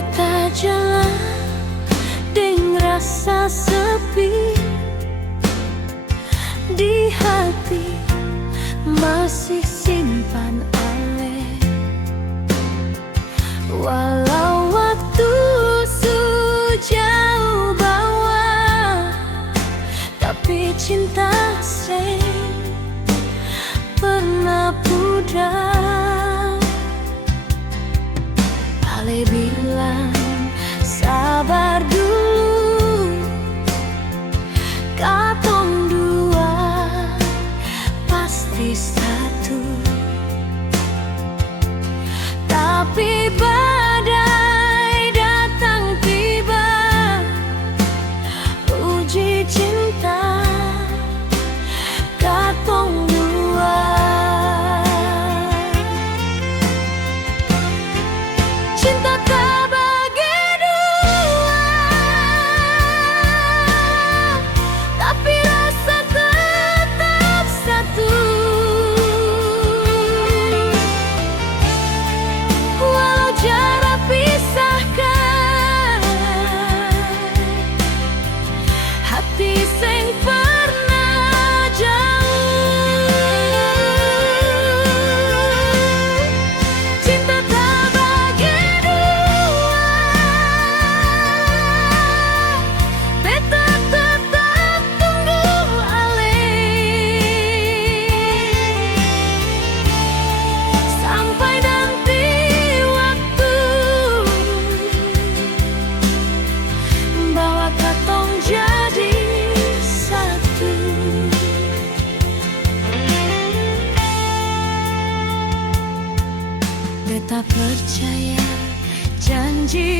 beta jalan deng rasa sepi di hati, masih simpan ale. Walau waktu sejauh bawah, tapi cinta saya pernah pudar. Ale bilang sabar dulu, katong dua pasti satu. Tapi badai datang tiba, uji cinta katong dua. Cinta tak bagi dua, tapi rasa tetap satu. Walau jarak pisahkan, hati sing pernah jauh. Cinta tak bagi dua, beta tetap tunggu ale sampai nanti waktu bawa katong jadi satu. Beta percaya janji